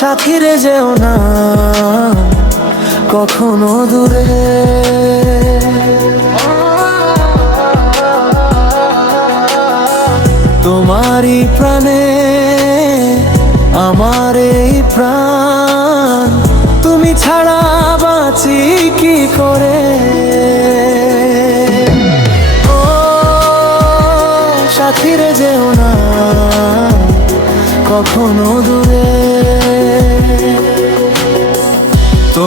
সাথীরে যেও না, কখনো দূরে। তোমারই প্রাণে আমার এই প্রাণ, তুমি ছাড়া বাঁচি কি করে? ও, সাথীরে যেও না, কখনো দূরে।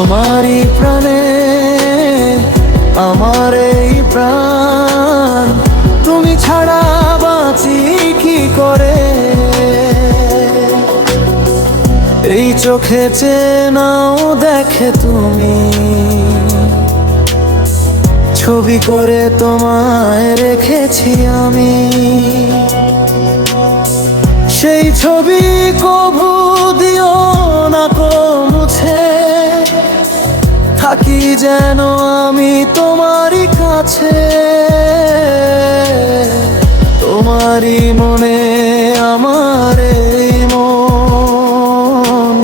তোমারই প্রাণে আমার এই প্রাণ। তুমি ছাড়া বাঁচি কি করে? এই চোখে চেনাও দেখে তুমি। ছবি করে তোমায় রেখেছি আমি। সেই ছবি কভু থাকি যেন আমি তোমারই কাছে? তোমারই মনে আমার মন।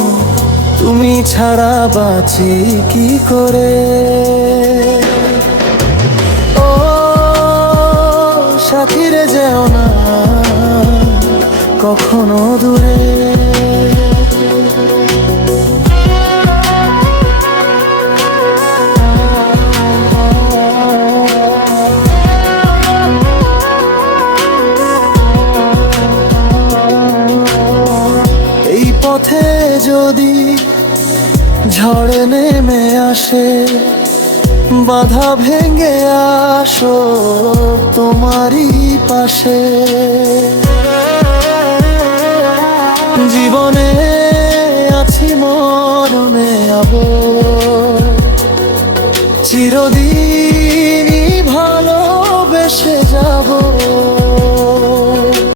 তুমি ছাড়া বাঁচি কি করে? ও, সাথীরে যেও না, কখনো দূরে। ঝড় নেমে আসে বাধা ভেঙে আসো তোমারই পাশে। জীবনে আছি মরণে আব চিরদিনই